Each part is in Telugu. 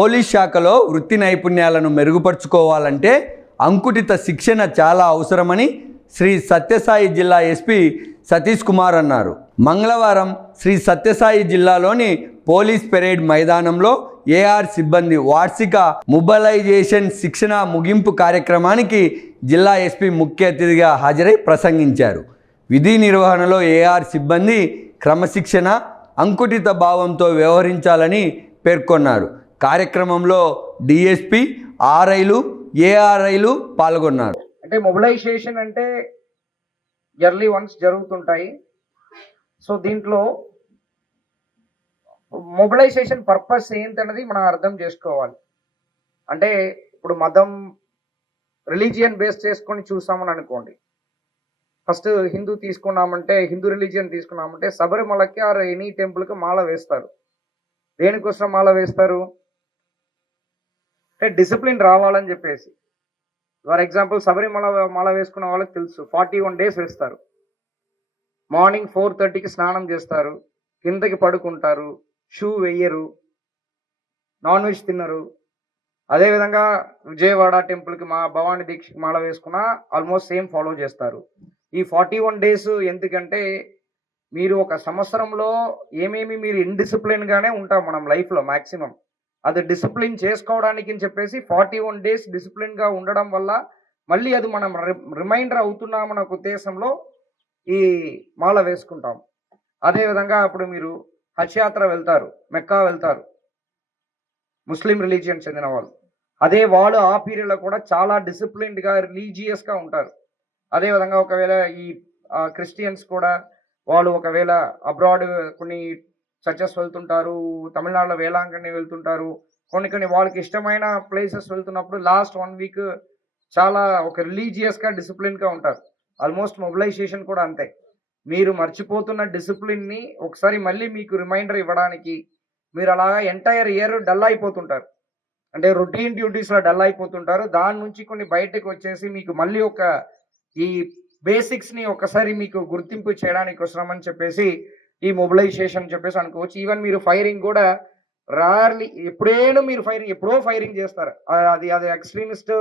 పోలీస్ శాఖలో వృత్తి నైపుణ్యాలను మెరుగుపరుచుకోవాలంటే అంకుటిత శిక్షణ చాలా అవసరమని శ్రీ సత్యసాయి జిల్లా ఎస్పీ సతీష్ కుమార్ అన్నారు. మంగళవారం శ్రీ సత్యసాయి జిల్లాలోని పోలీస్ పెరేడ్ మైదానంలో ఏఆర్ సిబ్బంది వార్షిక మొబిలైజేషన్ శిక్షణ ముగింపు కార్యక్రమానికి జిల్లా ఎస్పీ ముఖ్య అతిథిగా హాజరై ప్రసంగించారు. విధి నిర్వహణలో ఏఆర్ సిబ్బంది క్రమశిక్షణ, అంకుటిత భావంతో వ్యవహరించాలని పేర్కొన్నారు. కార్యక్రమంలో డిఎస్పి, ఆర్ఐలు, ఏఆర్ఐలు పాల్గొన్నారు. అంటే మొబిలైజేషన్ అంటే ఇయర్లీ వన్స్ జరుగుతుంటాయి. సో దీంట్లో మొబిలైజేషన్ పర్పస్ ఏంటన్నది మనం అర్థం చేసుకోవాలి. అంటే ఇప్పుడు మతం, రిలీజియన్ బేస్ చేసుకొని చూసామని అనుకోండి. ఫస్ట్ హిందూ తీసుకున్నామంటే, హిందూ రిలీజియన్ తీసుకున్నామంటే శబరిమలకి ఆర్ ఎనీ టెంపుల్కి మాల వేస్తారు. దేనికోసం మాల వేస్తారు అంటే డిసిప్లిన్ రావాలని చెప్పేసి. ఫర్ ఎగ్జాంపుల్ శబరిమల మాల వేసుకున్న వాళ్ళకి తెలుసు 41 days వేస్తారు. మార్నింగ్ 4:30కి స్నానం చేస్తారు, కిందకి పడుకుంటారు, షూ వెయ్యరు, నాన్ వెజ్ తిన్నరు. అదేవిధంగా విజయవాడ టెంపుల్కి భవానీ దీక్షకి మాల వేసుకున్న ఆల్మోస్ట్ సేమ్ ఫాలో చేస్తారు. ఈ 41 days ఎందుకంటే మీరు ఒక సంవత్సరంలో ఏమేమి మీరు ఇండిసిప్లిన్గానే ఉంటాం మనం లైఫ్లో మ్యాక్సిమం. అది డిసిప్లిన్ చేసుకోవడానికి అని చెప్పేసి 41 days డిసిప్లిన్గా ఉండడం వల్ల మళ్ళీ అది మనం రిమైండర్ అవుతున్నామన్న ఉద్దేశంలో ఈ మాల వేసుకుంటాం. అదేవిధంగా అప్పుడు మీరు హజ్ యాత్ర వెళ్తారు, మెక్కా వెళ్తారు, ముస్లిం రిలీజియన్ చెందిన వాళ్ళు. అదే వాళ్ళు ఆ పీరియడ్లో కూడా చాలా డిసిప్లిన్డ్గా, రిలీజియస్గా ఉంటారు. అదేవిధంగా ఒకవేళ ఈ క్రిస్టియన్స్ కూడా వాళ్ళు ఒకవేళ అబ్రాడ్ కొన్ని చర్చెస్ వెళ్తుంటారు, తమిళనాడులో వేలాంకణి వెళ్తుంటారు, కొన్ని వాళ్ళకి ఇష్టమైన ప్లేసెస్ వెళ్తున్నప్పుడు లాస్ట్ 1 week చాలా ఒక రిలీజియస్గా, డిసిప్లిన్గా ఉంటారు. ఆల్మోస్ట్ మొబిలైజేషన్ కూడా అంతే. మీరు మర్చిపోతున్న డిసిప్లిన్ని ఒకసారి మళ్ళీ మీకు రిమైండర్ ఇవ్వడానికి మీరు అలా ఎంటైర్ ఇయర్ డల్ అయిపోతుంటారు. అంటే రొటీన్ డ్యూటీస్లో డల్ అయిపోతుంటారు. దాని నుంచి కొన్ని బయటకు వచ్చేసి మీకు మళ్ళీ ఒక ఈ బేసిక్స్ని ఒకసారి మీకు గుర్తింపు చేయడానికి వస్తున్నామని చెప్పేసి ఈ మొబిలైజేషన్ చెప్పేసి అనుకోవచ్చు. ఈవెన్ మీరు ఫైరింగ్ కూడా రార్లీ ఎప్పుడో ఫైరింగ్ చేస్తారు. అది ఎక్స్ట్రీమిస్ట్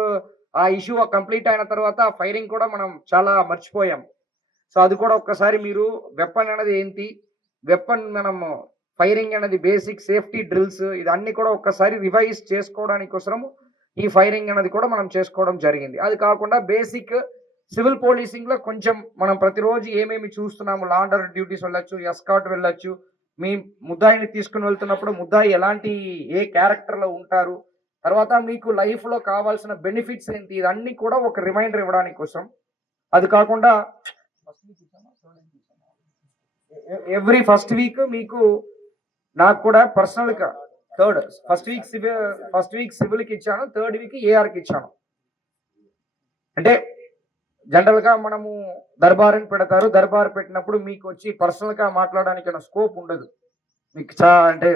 ఆ ఇష్యూ కంప్లీట్ అయిన తర్వాత ఫైరింగ్ కూడా మనం చాలా మర్చిపోయాం. సో అది కూడా ఒక్కసారి మీరు వెపన్ అనేది ఏంటి, వెపన్ మనం ఫైరింగ్ అనేది బేసిక్ సేఫ్టీ డ్రిల్స్ ఇదన్నీ కూడా ఒక్కసారి రివైజ్ చేసుకోవడానికి కోసము ఈ ఫైరింగ్ అనేది కూడా మనం చేసుకోవడం జరిగింది. అది కాకుండా బేసిక్ సివిల్ పోలీసింగ్లో కొంచెం మనం ప్రతిరోజు ఏమేమి చూస్తున్నాము, లా అండ్ ఆర్డర్ డ్యూటీస్ వెళ్ళొచ్చు, ఎస్కాట్ వెళ్ళొచ్చు, మీ ముద్దాయిని తీసుకుని వెళ్తున్నప్పుడు ముద్దాయి ఎలాంటి ఏ క్యారెక్టర్లో ఉంటారు, తర్వాత మీకు లైఫ్లో కావాల్సిన బెనిఫిట్స్ ఏంటి, ఇదన్నీ కూడా ఒక రిమైండర్ ఇవ్వడానికి కోసం. అది కాకుండా ఎవ్రీ ఫస్ట్ వీక్ మీకు నాకు కూడా పర్సనల్గా ఫస్ట్ వీక్ సివిల్కి ఇచ్చాను, థర్డ్ వీక్ ఏఆర్కి ఇచ్చాను. అంటే జనరల్గా మనము దర్బార్ని పెడతారు, దర్బార్ పెట్టినప్పుడు మీకు వచ్చి పర్సనల్గా మాట్లాడడానికి స్కోప్ ఉండదు. మీకు అంటే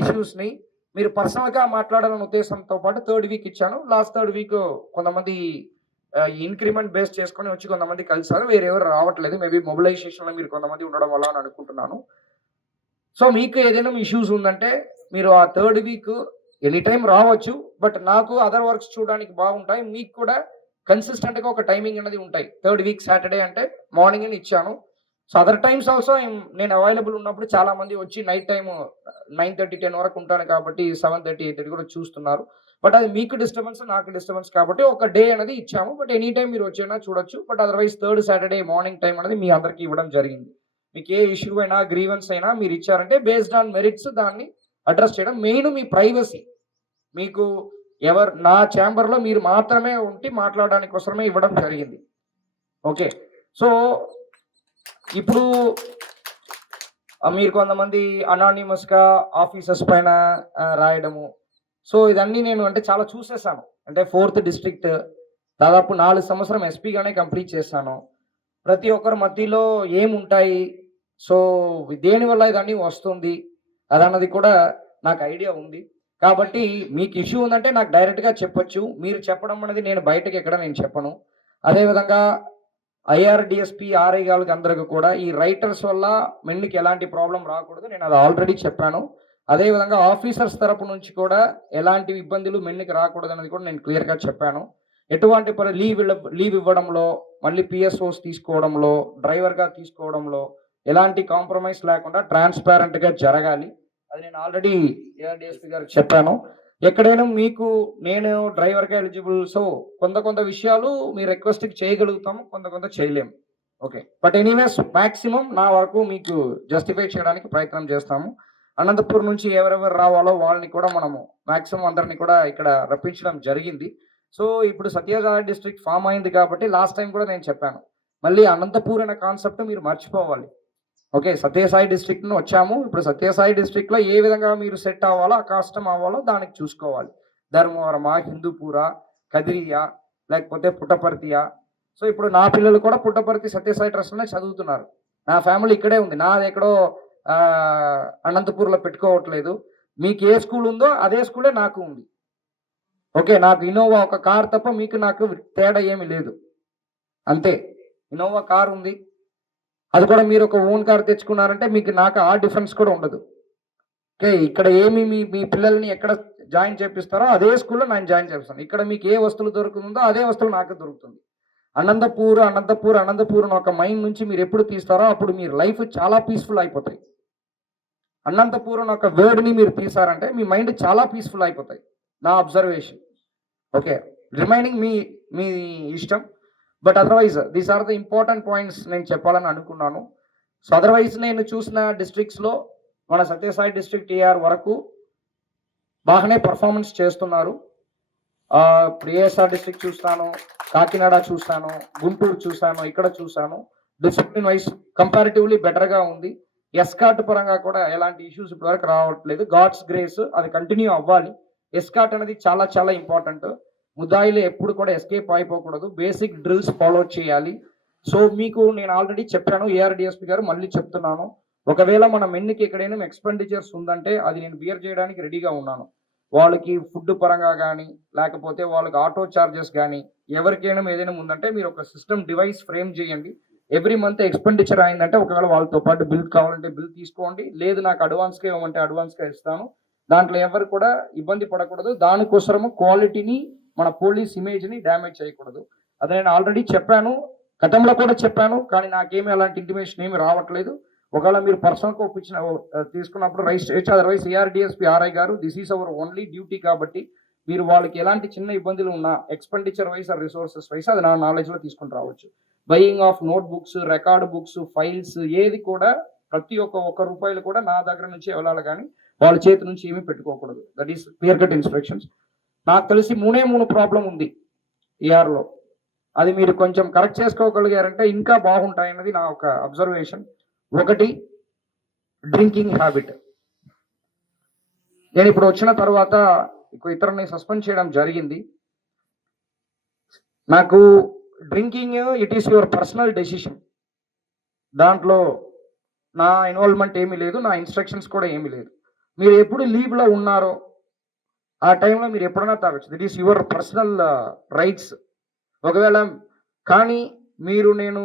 ఇష్యూస్ని మీరు పర్సనల్గా మాట్లాడాలనే ఉద్దేశంతో పాటు థర్డ్ వీక్ ఇచ్చాను. లాస్ట్ థర్డ్ వీక్ కొంతమంది ఇంక్రిమెంట్ బేస్ చేసుకొని వచ్చి కొంతమంది కలిసారు, వేరెవరు రావట్లేదు. మేబీ మొబిలైజేషన్లో మీరు కొంతమంది ఉండడం వల్ల అని అనుకుంటున్నాను. సో మీకు ఏదైనా ఇష్యూస్ ఉందంటే మీరు ఆ థర్డ్ వీక్ ఎనీ టైం రావచ్చు. బట్ నాకు అదర్ వర్క్స్ చూడడానికి బాగుంటాయి, మీకు కూడా కన్సిస్టెంట్గా ఒక టైమింగ్ అనేది ఉంటాయి. థర్డ్ వీక్ సాటర్డే అంటే మార్నింగ్ అని ఇచ్చాను. సో అదర్ టైమ్స్ ఆల్సో నేను అవైలబుల్ ఉన్నప్పుడు చాలా మంది వచ్చి నైట్ టైం 9:30, 10 వరకు ఉంటాను కాబట్టి 7:30, 8:30 కూడా చూస్తున్నారు. బట్ అది మీకు డిస్టర్బెన్స్, నాకు డిస్టర్బెన్స్ కాబట్టి ఒక డే అనేది ఇచ్చాము. బట్ ఎనీ టైం మీరు వచ్చేనా చూడొచ్చు. But otherwise third Saturday morning time అనేది మీ అందరికీ ఇవ్వడం జరిగింది. మీకు ఏ ఇష్యూ అయినా, గ్రీవెన్స్ అయినా మీరు ఇచ్చారంటే బేస్డ్ ఆన్ మెరిట్స్ దాన్ని అడ్రస్ చేయడం. మెయిన్ మీ ప్రైవసీ, మీకు నా ఛాంబర్లో మీరు మాత్రమే ఉండి మాట్లాడడానికి కోసమే ఇవ్వడం జరిగింది. ఓకే, సో ఇప్పుడు మీరు కొంతమంది అనానిమస్గా ఆఫీసర్స్ పైన రాయడము, సో ఇదన్నీ నేను అంటే చాలా చూసేసాను. అంటే 4th district దాదాపు 4 సంవత్సరం ఎస్పీగానే కంప్లీట్ చేశాను. ప్రతి ఒక్కరి మధ్యలో ఏముంటాయి, సో దేనివల్ల ఇదన్నీ వస్తుంది అదన్నది కూడా నాకు ఐడియా ఉంది. కాబట్టి మీకు ఇష్యూ ఉందంటే నాకు డైరెక్ట్గా చెప్పొచ్చు. మీరు చెప్పడం అనేది నేను బయటకు ఎక్కడ నేను చెప్పను. అదేవిధంగా ఐఆర్ డిఎస్పీ ఆర్ఐ గారికి అందరికీ కూడా ఈ రైటర్స్ వల్ల మెన్కి ఎలాంటి ప్రాబ్లం రాకూడదు, నేను అది ఆల్రెడీ చెప్పాను. అదేవిధంగా ఆఫీసర్స్ తరపు నుంచి కూడా ఎలాంటి ఇబ్బందులు మెన్నికి రాకూడదు అనేది కూడా నేను క్లియర్గా చెప్పాను. ఎటువంటి లీవ్ ఇవ్వడంలో, మళ్ళీ పిఎస్ఓస్ తీసుకోవడంలో, డ్రైవర్గా తీసుకోవడంలో ఎలాంటి కాంప్రమైజ్ లేకుండా ట్రాన్స్పారెంట్గా జరగాలి. అది నేను ఆల్రెడీ ఏఆర్డిఎస్పీ గారికి చెప్పాను. ఎక్కడైనా మీకు నేను డ్రైవర్గా ఎలిజిబుల్, సో కొంత విషయాలు మీ రిక్వెస్ట్కి చేయగలుగుతాము, కొంత చేయలేము. ఓకే, బట్ ఎనీవేస్ మ్యాక్సిమం నా వరకు మీకు జస్టిఫై చేయడానికి ప్రయత్నం చేస్తాము. అనంతపూర్ నుంచి ఎవరెవరు రావాలో వాళ్ళని కూడా మనము మ్యాక్సిమం అందరినీ కూడా ఇక్కడ రప్పించడం జరిగింది. సో ఇప్పుడు సత్యసాయి డిస్ట్రిక్ట్ ఫామ్ అయింది కాబట్టి లాస్ట్ టైం కూడా నేను చెప్పాను, మళ్ళీ అనంతపూర్ అనే కాన్సెప్ట్ మీరు మర్చిపోవాలి. ఓకే, సత్యసాయి డిస్ట్రిక్ట్ను వచ్చాము, ఇప్పుడు సత్యసాయి డిస్ట్రిక్ట్లో ఏ విధంగా మీరు సెట్ అవ్వాలో, ఆ కష్టం అవ్వాలో దానికి చూసుకోవాలి. ధర్మవరమా, హిందూపూరా, కదిరియా, లేకపోతే పుట్టపర్తియా. సో ఇప్పుడు నా పిల్లలు కూడా పుట్టపర్తి సత్యసాయి ట్రస్ట్లోనే చదువుతున్నారు. నా ఫ్యామిలీ ఇక్కడే ఉంది, నాది ఎక్కడో అనంతపూర్లో పెట్టుకోవట్లేదు. మీకు ఏ స్కూల్ ఉందో అదే స్కూలే నాకు ఉంది. ఓకే, నాకు ఇన్నోవా ఒక కార్ తప్ప మీకు నాకు తేడా ఏమీ లేదు, అంతే. ఇన్నోవా కార్ ఉంది, అది కూడా మీరు ఒక ఓన్ కార్ తెచ్చుకున్నారంటే మీకు నాకు ఆ డిఫరెన్స్ కూడా ఉండదు. ఓకే, ఇక్కడ ఏమి మీ పిల్లల్ని ఎక్కడ జాయిన్ చేపిస్తారో అదే స్కూల్లో నేను జాయిన్ చేపిస్తాను. ఇక్కడ మీకు ఏ వస్తువులు దొరుకుతుందో అదే వస్తువులు నాకు దొరుకుతుంది. అనంతపూర్ అని ఒక మైండ్ నుంచి మీరు ఎప్పుడు తీస్తారో అప్పుడు మీరు లైఫ్ చాలా పీస్ఫుల్ అయిపోతాయి. అనంతపూర్ అని ఒక వర్డ్ని మీరు తీసారంటే మీ మైండ్ చాలా పీస్ఫుల్ అయిపోతాయి, నా అబ్జర్వేషన్. ఓకే, రిమైనింగ్ మీ ఇష్టం. But otherwise these are the important points నేను చెప్పాలని అనుకున్నాను. సో అదర్వైజ్ నేను చూసిన డిస్ట్రిక్ట్స్లో మన సత్యసాయి డిస్ట్రిక్ట్ టీఆర్ వరకు బాగానే పర్ఫార్మెన్స్ చేస్తున్నారు. ఇప్పుడు ఏఎస్ఆర్ డిస్ట్రిక్ట్ చూస్తాను, కాకినాడ చూస్తాను, గుంటూరు చూసాను, ఇక్కడ చూసాను. డిసిప్లిన్ వైజ్ కంపారిటివ్లీ బెటర్గా ఉంది. ఎస్కాట్ పరంగా కూడా ఎలాంటి ఇష్యూస్ ఇప్పటివరకు రావట్లేదు. గాడ్స్ గ్రేస్ అది కంటిన్యూ అవ్వాలి. ఎస్కాట్ అనేది చాలా చాలా ఇంపార్టెంట్. ముద్దాయిలు ఎప్పుడు కూడా ఎస్కేప్ అయిపోకూడదు, బేసిక్ డ్రిల్స్ ఫాలో చేయాలి. సో మీకు నేను ఆల్రెడీ చెప్పాను, ఏఆర్డిఎస్పీ గారు మళ్ళీ చెప్తున్నాను, ఒకవేళ మన మెన్కి ఎక్కడైనా ఎక్స్పెండిచర్స్ ఉందంటే అది నేను బియర్ చేయడానికి రెడీగా ఉన్నాను. వాళ్ళకి ఫుడ్ పరంగా కానీ, లేకపోతే వాళ్ళకి ఆటో ఛార్జెస్ కానీ, ఎవరికైనా ఏదైనా ఉందంటే మీరు ఒక సిస్టమ్ డివైస్ ఫ్రేమ్ చేయండి. ఎవ్రీ మంత్ ఎక్స్పెండిచర్ అయిందంటే ఒకవేళ వాళ్ళతో పాటు బిల్ కావాలంటే బిల్ తీసుకోండి, లేదు నాకు అడ్వాన్స్గా ఇవ్వమంటే అడ్వాన్స్గా ఇస్తాను. దాంట్లో ఎవరు కూడా ఇబ్బంది పడకూడదు. దానికోసము క్వాలిటీని, మన పోలీస్ ఇమేజ్ని డ్యామేజ్ చేయకూడదు. అదే నేను ఆల్రెడీ చెప్పాను, గతంలో కూడా చెప్పాను, కానీ నాకేమీ అలాంటి ఇంటిమేషన్ ఏమి రావట్లేదు. ఒకవేళ మీరు పర్సనల్గా ఒప్పించిన తీసుకున్నప్పుడు రైట్ చేయొచ్చు. అదర్వైజ్ ఏఆర్డిఎస్పీ ఆర్ఐ గారు this is our only duty కాబట్టి మీరు వాళ్ళకి ఎలాంటి చిన్న ఇబ్బందులు ఉన్నా expenditure wise or resources wise అది నా నాలెడ్జ్లో తీసుకుని రావచ్చు. Buying of notebooks, record books, files ఏది కూడా ప్రతి ఒక్క రూపాయలు కూడా నా దగ్గర నుంచి వెళ్ళాలి, కానీ వాళ్ళ చేతి నుంచి ఏమీ పెట్టుకోకూడదు. That is clear cut instructions. నాకు తెలిసి 3 ప్రాబ్లం ఉంది ఏఆర్లో, అది మీరు కొంచెం కరెక్ట్ చేసుకోగలిగారంటే ఇంకా బాగుంటాయన్నది నా ఒక అబ్జర్వేషన్. ఒకటి, డ్రింకింగ్ హ్యాబిట్. నేను ఇప్పుడు వచ్చిన తర్వాత ఇతరుని సస్పెండ్ చేయడం జరిగింది. నాకు drinking it is your personal decision, దాంట్లో నా ఇన్వాల్వ్మెంట్ ఏమీ లేదు, నా ఇన్స్ట్రక్షన్స్ కూడా ఏమీ లేదు. మీరు ఎప్పుడు లీవ్లో ఉన్నారో ఆ టైంలో మీరు ఎప్పుడైనా తాగొచ్చు, దిట్ ఈస్ యువర్ పర్సనల్ రైట్స్. ఒకవేళ కానీ నేను